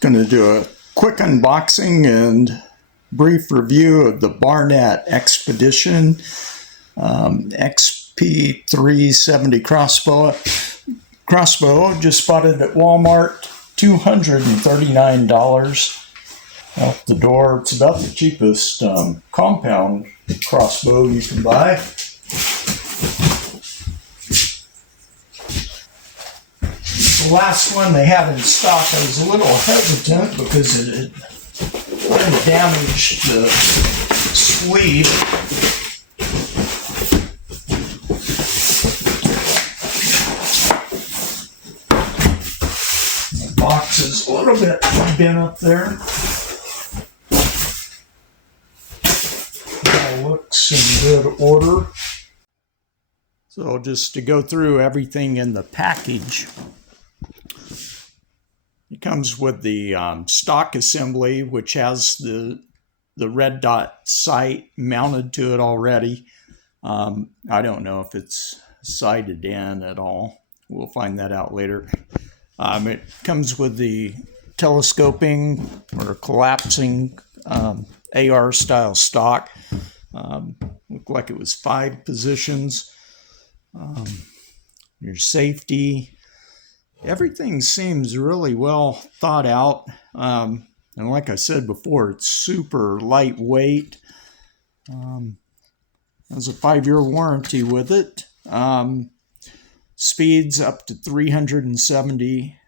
Going to do a quick unboxing and brief review of the Barnett Expedition XP 370 crossbow. Just bought it at Walmart, $239 out the door. It's about the cheapest compound crossbow you can buy. The last one they had in stock, I was a little hesitant because it kind of damaged the sleeve. The box is a little bit bent up there. It all looks in good order. So just to go through everything in the package. It comes with the stock assembly, which has the red dot sight mounted to it already. I don't know if it's sighted in at all. We'll find that out later. It comes with the telescoping or collapsing AR style stock. Looked like it was 5 positions. Your safety. Everything seems really well thought out. And like I said before, it's super lightweight. Has a 5-year warranty with it. Speeds up to 370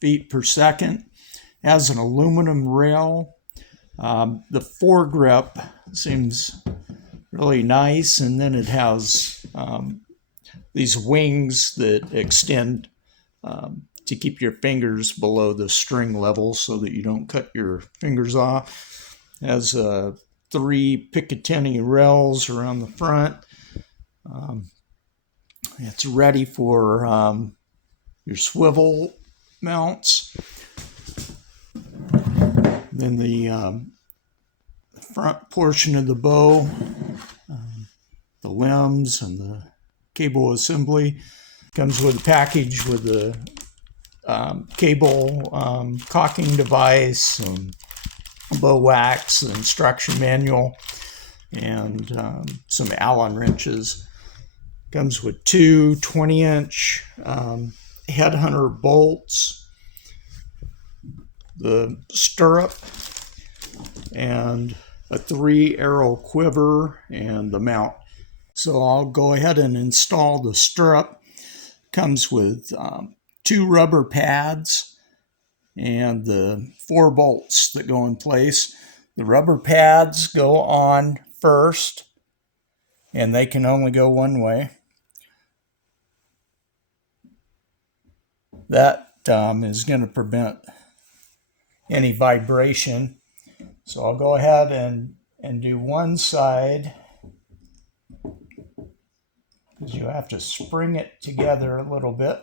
feet per second. Has an aluminum rail. The foregrip seems really nice. And then it has these wings that extend to keep your fingers below the string level so that you don't cut your fingers off. It has 3 Picatinny rails around the front. It's ready for your swivel mounts. Then the front portion of the bow, the limbs and the cable assembly. Comes with a package with a cable cocking device, bow wax, an instruction manual, and some Allen wrenches. Comes with 2 20-inch headhunter bolts, the stirrup, and a 3-arrow quiver, and the mount. So I'll go ahead and install the stirrup. Comes with 2 rubber pads and the 4 bolts that go in place. The rubber pads go on first, and they can only go one way. That is going to prevent any vibration. So I'll go ahead and do one side, because you have to spring it together a little bit.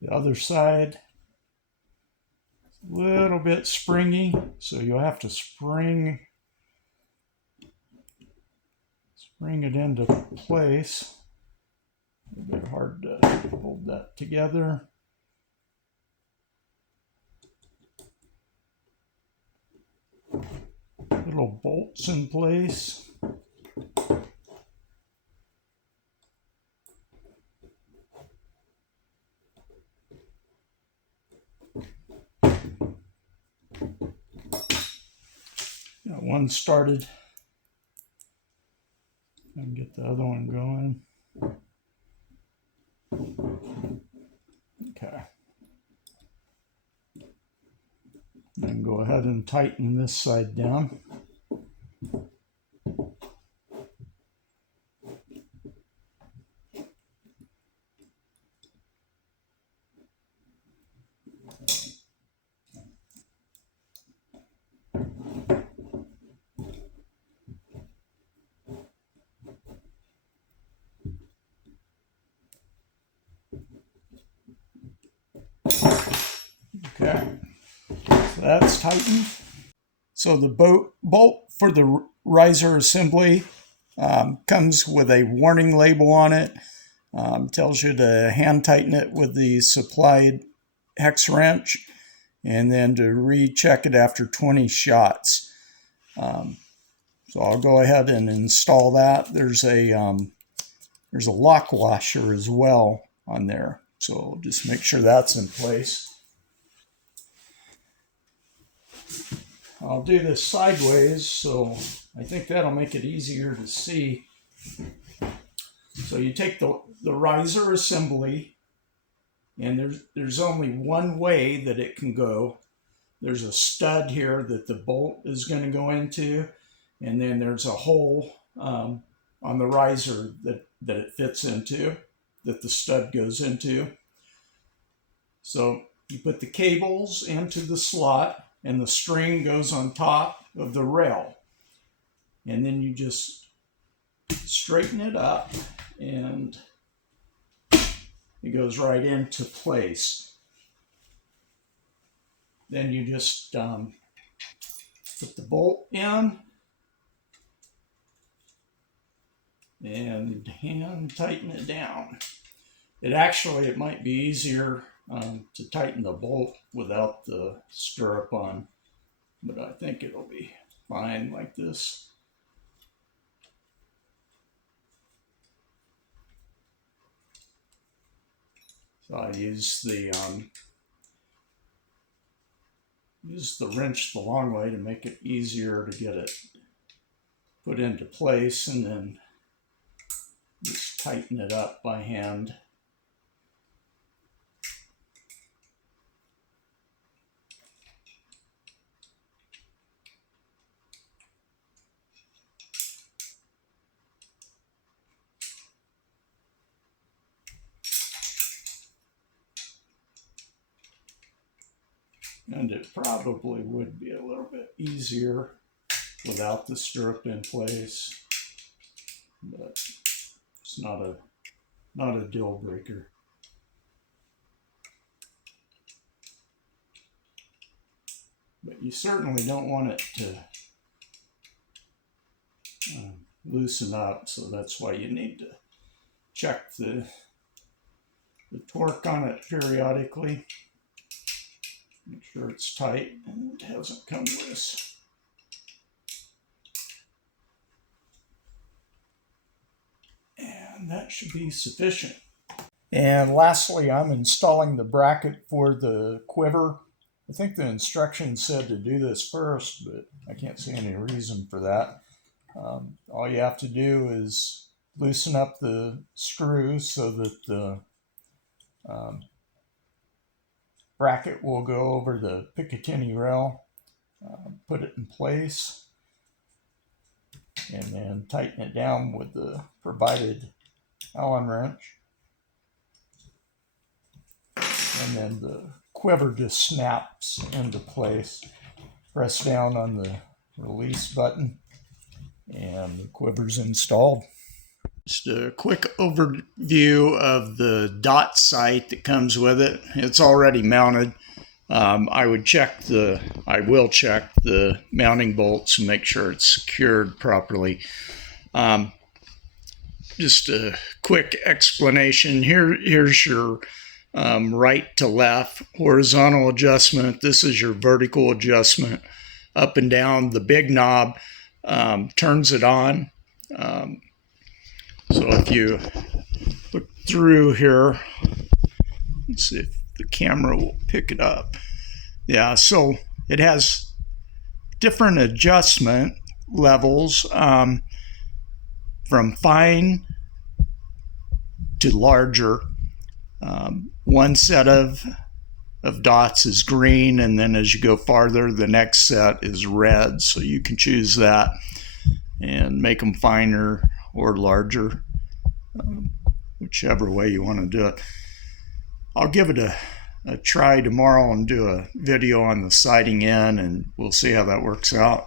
The other side, a little bit springy, so you'll have to spring it into place. A bit hard to hold that together. Little bolts in place. Got one started. Get the other one going. Okay. Then go ahead and tighten this side down. Okay, so that's tightened. So the bolt for the riser assembly comes with a warning label on it. Tells you to hand tighten it with the supplied hex wrench and then to recheck it after 20 shots. So I'll go ahead and install that. There's a lock washer as well on there. So just make sure that's in place. I'll do this sideways, so I think that'll make it easier to see. So you take the riser assembly, and there's only one way that it can go. There's a stud here that the bolt is going to go into, and then there's a hole on the riser that it fits into, that the stud goes into. So you put the cables into the slot, and the string goes on top of the rail. And then you just straighten it up, and it goes right into place. Then you just put the bolt in and hand tighten it down. It might be easier to tighten the bolt without the stirrup on, but I think it'll be fine like this. So I use the wrench the long way to make it easier to get it put into place, and then just tighten it up by hand. And it probably would be a little bit easier without the stirrup in place, but it's not a deal breaker. But you certainly don't want it to loosen up, so that's why you need to check the torque on it periodically. Make sure it's tight and it hasn't come loose. And that should be sufficient. And lastly, I'm installing the bracket for the quiver. I think the instructions said to do this first, but I can't see any reason for that. All you have to do is loosen up the screws so that the bracket will go over the Picatinny rail, put it in place, and then tighten it down with the provided Allen wrench. And then the quiver just snaps into place. Press down on the release button, and the quiver's installed. Just a quick overview of the dot sight that comes with it. It's already mounted. I will check the mounting bolts and make sure it's secured properly. Just a quick explanation. Here's your right to left horizontal adjustment. This is your vertical adjustment. Up and down, the big knob turns it on. So if you look through here, let's see if the camera will pick it up. Yeah, so it has different adjustment levels. from fine to larger. One set of dots is green, and then as you go farther, the next set is red. So you can choose that and make them finer or larger, whichever way you want to do it. I'll give it a try tomorrow and do a video on the sighting in, and we'll see how that works out.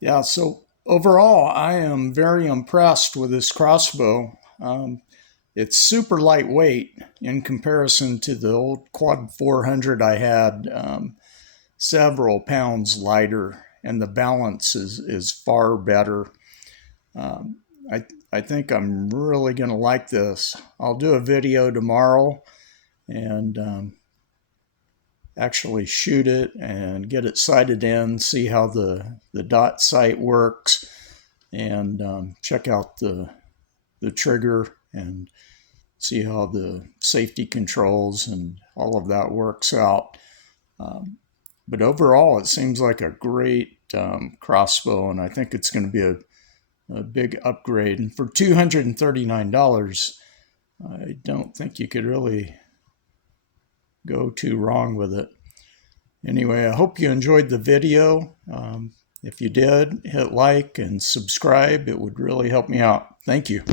Yeah, so overall, I am very impressed with this crossbow. It's super lightweight in comparison to the old Quad 400 I had, several pounds lighter, and the balance is far better. I think I'm really going to like this. I'll do a video tomorrow and actually shoot it and get it sighted in, see how the dot sight works, and check out the trigger and see how the safety controls and all of that works out. But overall, it seems like a great crossbow, and I think it's going to be a big upgrade. And for $239, I don't think you could really go too wrong with it. Anyway, I hope you enjoyed the video. If you did, hit like and subscribe. It would really help me out. Thank you.